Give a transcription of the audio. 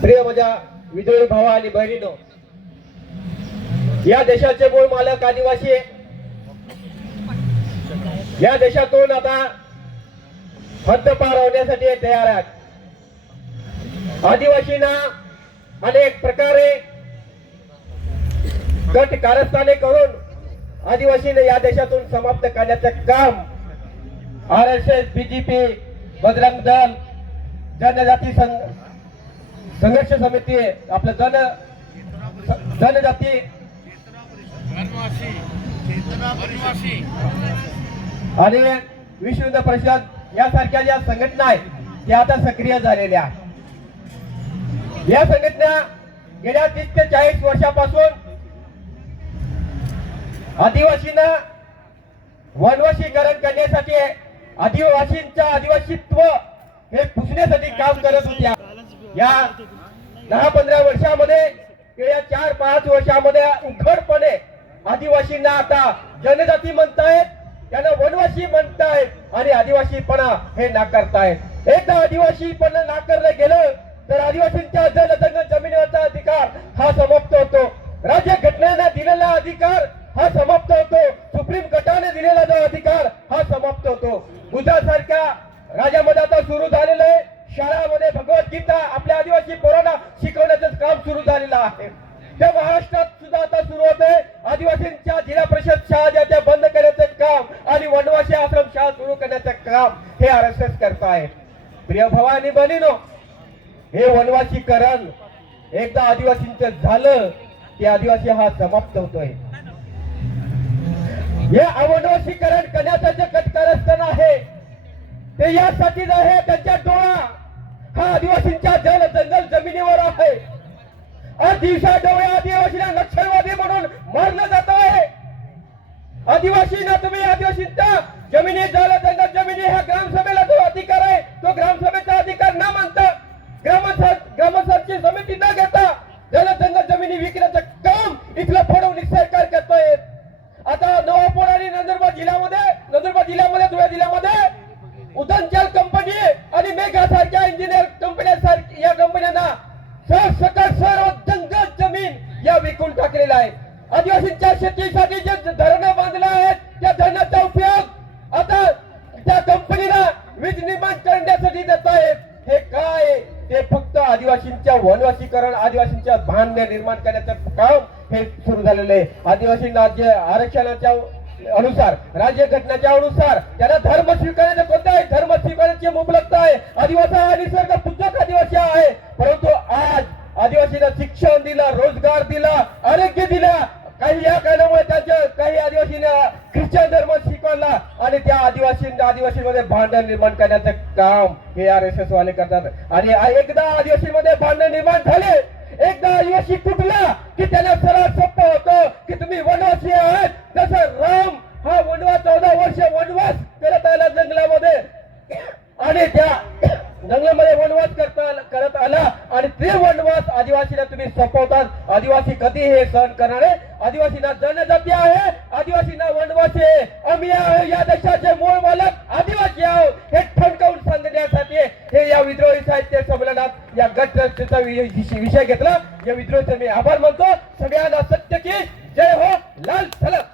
प्रिय माझ्या विद्रोही भावा आणि बहिणीनो, या देशाचे मूळ मालक आदिवासी आहे. या देशातून आता हद्दपार होण्यासाठी तयार आहेत. आदिवासींना अनेक प्रकारे गट कारस्थाने करून आदिवासीने या देशातून समाप्त करण्याचे काम RSS, BJP, बजरंग दल, जनजाती संघर्ष समिती, आपलं जनजाती आणि विश्व हिंदू परिषद यासारख्या ज्या संघटना आहेत त्या आता सक्रिय झालेल्या आहेत. या संघटना गेल्या 30 ते 40 वर्षापासून आदिवासींना वनवासीकरण करण्यासाठी, आदिवासींचं आदिवासीत्व हे पुसण्यासाठी काम करत होत्या. या 10-15 वर्षामध्ये, गेल्या 4-5 वर्षामध्ये उघडपणे आदिवासींना आता जनजाती म्हणतायत, त्यांना वनवासी म्हणतायत आणि आदिवासीपणा हे नाकारतायत. एकदा आदिवासीपणा नाकारलं गेलं तर आदिवासींच्या जंगल जमिनीवरचा अधिकार हा समाप्त होतो. राज्य घटनेने दिलेला अधिकार हा समाप्त होतो. सुप्रीम कोर्टाने दिलेला जो अधिकार हा समाप्त होतो. गुजरात सारख्या राज्यामध्ये आता सुरू झालेलं आहे. शाळामध्ये भगवद्गीता आपल्या आदिवासी पोरांना शिकवण्याचं काम सुरू झालेलं आहे. ते महाराष्ट्रात सुद्धा आता सुरू होते. आदिवासींच्या जिल्हा परिषद शाळा ज्या बंद करण्याचे काम आणि वनवासी आश्रम शाळा सुरू करण्याचे काम हे RSS करत आहे. प्रिय भावा आणि बहिणीनो, हे वनवासीकरण एकदा आदिवासींचं झालं की आदिवासी हा समाप्त होतोय. हे वनवासीकरण करण्याचं जे कटकारस्थान आहे ते यासाठीच आहे, त्यांच्या डोळा हा आदिवासींच्या जंगल जमिनीवर आहे. आज दिवसा डोळे आदिवासीला नक्षलवादी म्हणून मारलं जात आहे. आदिवासींना तुम्ही आदिवासींच्या जमिनी जंगल जमिनी ह्या ग्रामसभेला जो अधिकार आहे तो ग्रामसभेचा अधिकार न मानता, ग्रामसभेची समिती न घेता जंगल जमिनी विकण्याचं काम इथलं फडवणीस सरकार करतोय. आता नवापूर आणि नंदुरबार जिल्ह्यामध्ये धुळे जिल्ह्यामध्ये उदनचल कंपनी आणि मेगा सारख्या इंजिनियर कंपन्या या कंपन्यांना सरसकट सर्व जंगल जमीन या विकून टाकलेला आहे. आदिवासींच्या शेतीसाठी जे धरणं बांधले आहेत त्या धरणाचा उपयोग आता त्या कंपनीला वीज निर्माण करण्यासाठी देत आहेत. हे काय? ते फक्त आदिवासींच्या वनवासीकरण, आदिवासींच्या भांड्य निर्माण करण्याचं काम हे सुरू झालेलं आहे. आदिवासी राज्य आरक्षणाच्या अनुसार, राज्य घटनेच्या अनुसार त्यांना धर्म स्वीकारण्याचे कोणत्याही धर्म स्वीकारण्याची मुबलकता आहे. आदिवासी हा निसर्ग पूजक आदिवासी आहे. परंतु आज आदिवासीला शिक्षण दिला, रोजगार दिला, आरोग्य दिला. काही या कारणामुळे काही आदिवासींना ख्रिश्चन धर्म शिकवला आणि त्या आदिवासींमध्ये भांडण निर्माण करण्याचं काम हे RSS वाले करतात. आणि एकदा आदिवासींमध्ये भांडण निर्माण झाले, एकदा आदिवासी कुठला की त्यांना सरळ सोपं होतं की तुम्ही वनवासी आहात. तसं राम हा 14 वर्ष वनवास करत आला जंगलामध्ये आणि त्या जंगलामध्ये वनवास करत आला आणि ते वनवास आदिवासीला तुम्ही सोपवतात. आदिवासी कधी हे सहन करणारे? आदिवासींना जनजाती आहे, आदिवासींना वनवासी आहे. आम्ही या देशाचे मूळ मालक आदिवासी आहोत हे ठणकावून सांगण्यासाठी हे या विद्रोही साहित्य संमेलनात या गट चर्चेचा विषय घेतला. या विद्रोहीचे मी आभार मानतो. सगळ्यांना सत्य की जय हो. लाल सलाम.